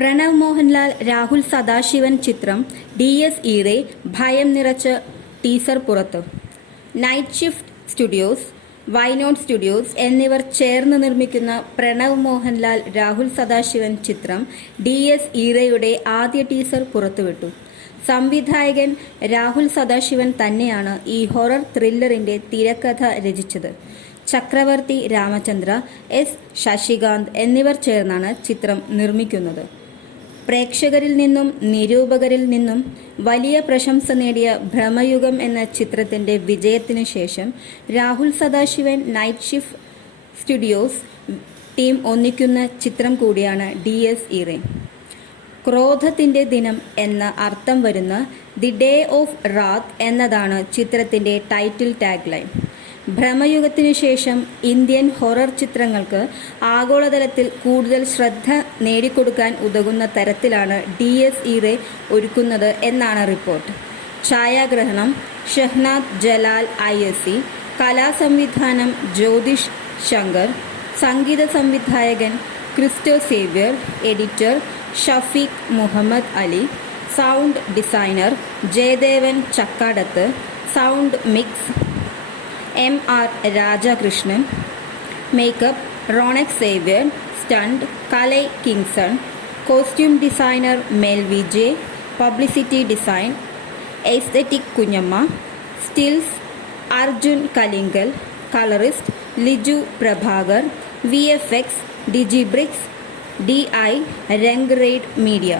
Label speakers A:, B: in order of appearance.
A: പ്രണവ് മോഹൻലാൽ രാഹുൽ സദാശിവൻ ചിത്രം D S ഈറെ ഭയം നിറച്ച ടീസർ പുറത്ത്. Night Shift Studios Why Not Studios എന്നിവർ ചേർന്ന് നിർമ്മിക്കുന്ന പ്രണവ് മോഹൻലാൽ രാഹുൽ സദാശിവൻ ചിത്രം ഡി എസ് ഈറയുടെ ആദ്യ ടീസർ പുറത്തുവിട്ടു. സംവിധായകൻ രാഹുൽ സദാശിവൻ തന്നെയാണ് ഈ ഹൊറർ ത്രില്ലറിന്റെ തിരക്കഥ രചിച്ചത്. ചക്രവർത്തി രാമചന്ദ്ര എസ് ശശികാന്ത് എന്നിവർ ചേർന്നാണ് ചിത്രം നിർമ്മിക്കുന്നത്. പ്രേക്ഷകരിൽ നിന്നും നിരൂപകരിൽ നിന്നും വലിയ പ്രശംസ നേടിയ ഭ്രമയുഗം എന്ന ചിത്രത്തിന്റെ വിജയത്തിനു ശേഷം Rahul Sadasivan Night Shift Studios team ഒന്നിക്കുന്ന ചിത്രം കൂടിയാണ് ഡി എസ് ഇറെ ക്രോധത്തിന്റെ ദിനം എന്ന അർത്ഥം വരുന്ന ദി ഡേ ഓഫ് റാത്ത് എന്നതാണ് ചിത്രത്തിന്റെ ടൈറ്റിൽ ടാഗ് ലൈൻ ഭ്രമയുഗത്തിനു ശേഷം ഇന്ത്യൻ ഹൊറർ ചിത്രങ്ങൾക്ക് ആഗോളതലത്തിൽ കൂടുതൽ ശ്രദ്ധ നേടിക്കൊടുക്കാൻ ഉതകുന്ന തരത്തിലാണ് ഡി എസ് ഇറെ ഒരുക്കുന്നത് എന്നാണ് റിപ്പോർട്ട്. ഛായാഗ്രഹണം Shahnad Jalal I S C കലാസംവിധാനം Jyothish Shankar സംഗീത സംവിധായകൻ Christo Xavier editor Shafeeq Muhammad Ali sound designer Jayadevan Chakkadath sound mix M R Rajakrishnan makeup Ronak Xavier stunt Kalai Kingson costume designer Mel Vijay publicity design aesthetic Kunjamma stills Arjun Kallingal colourist Liju Prabhakar V F X Digibricks D I Rang raid media